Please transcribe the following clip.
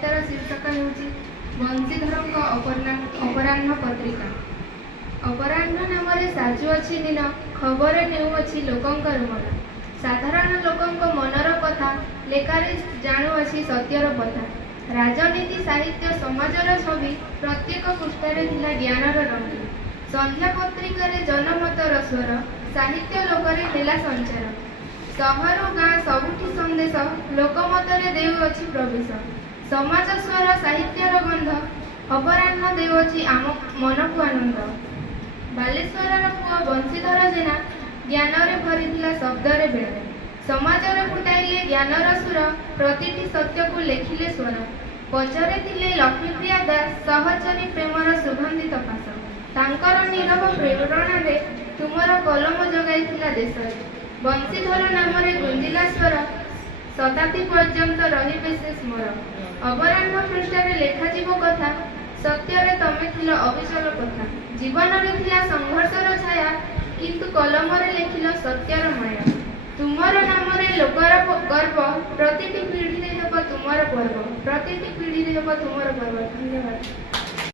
कवितार शीर्षक ହେଉଛି ବଂଶୀଧରଙ୍କ ଅପରାହ୍ନ ପତ୍ରିକା। ଅପରାହ୍ନ ନାମରେ ସାଜୁଅଛି ଦିନ, ଖବର ନେଉଅଛି ଲୋକଙ୍କର ମନ। ସାଧାରଣ ଲୋକଙ୍କ ମନର କଥା, ଲେଖାରେ ଜାଣୁଅଛି ସତ୍ୟର ପଥା। ରାଜନୀତି, ସାହିତ୍ୟ, ସମାଜର ଛବି, ପ୍ରତ୍ୟେକ ପୃଷ୍ଠାରେ ଥିଲା ଜ୍ଞାନର ରଙ୍ଗୀ। ସନ୍ଧ୍ୟା ପତ୍ରିକାରେ ଜନମତର ସ୍ୱର, ସାହିତ୍ୟ ଲୋକରେ ହେଲା ସଞ୍ଚାର। ସହର ଗାଁ ସବୁଠି ସନ୍ଦେଶ, ଲୋକମତରେ ଦେଉଅଛି ପ୍ରବେଶ। ସମାଜ ସ୍ୱର, ସାହିତ୍ୟର ଗନ୍ଧ, ଅପରାହ୍ନ ଦେଉଅଛି ଆମ ମନକୁ ଆନନ୍ଦ। ବାଲେଶ୍ୱରର ପୁଅ ବଂଶୀଧର ଜେନା ଜ୍ଞାନରେ ଭରିଥିଲା ଶବ୍ଦରେ ବେଳ। ସମାଜରେ ଫୁଟାଇଲେ ଜ୍ଞାନର ସୁର, ପ୍ରତିଟି ସତ୍ୟକୁ ଲେଖିଲେ ସ୍ୱର। ପଛରେ ଥିଲେ ଲକ୍ଷ୍ମୀପ୍ରିୟା ଦାସ, ସହଚରୀ ପ୍ରେମର ସୁଗନ୍ଧିତ ପାଶ। ତାଙ୍କର ନୀରବ ପ୍ରେରଣାରେ ତୁମର କଲମ ଯୋଗାଇଥିଲା ଦେଶରେ। ବଂଶୀଧର ନାମରେ ଗୁଞ୍ଜିଲା ସ୍ୱର, ଶତାବ୍ଦୀ ପର୍ଯ୍ୟନ୍ତ ରହିବେ ସେ ସ୍ମର। ଅପରାହ୍ନ ପୃଷ୍ଠାରେ ଲେଖାଯିବ କଥା, ସତ୍ୟରେ ତମେ ଥିଲ ଅବିଚଳ କଥା। ଜୀବନରେ ଥିଲା ସଂଘର୍ଷର ଛାୟା, କିନ୍ତୁ କଲମରେ ଲେଖିଲ ସତ୍ୟର ମାୟା। ତୁମର ନାମରେ ଲୋକର ଗର୍ବ, ପ୍ରତିଟି ପିଢ଼ିରେ ହେବ ତୁମର ପର୍ବ। ପ୍ରତିଟି ପିଢ଼ିରେ ହେବ ତୁମର ପର୍ବ। ଧନ୍ୟବାଦ।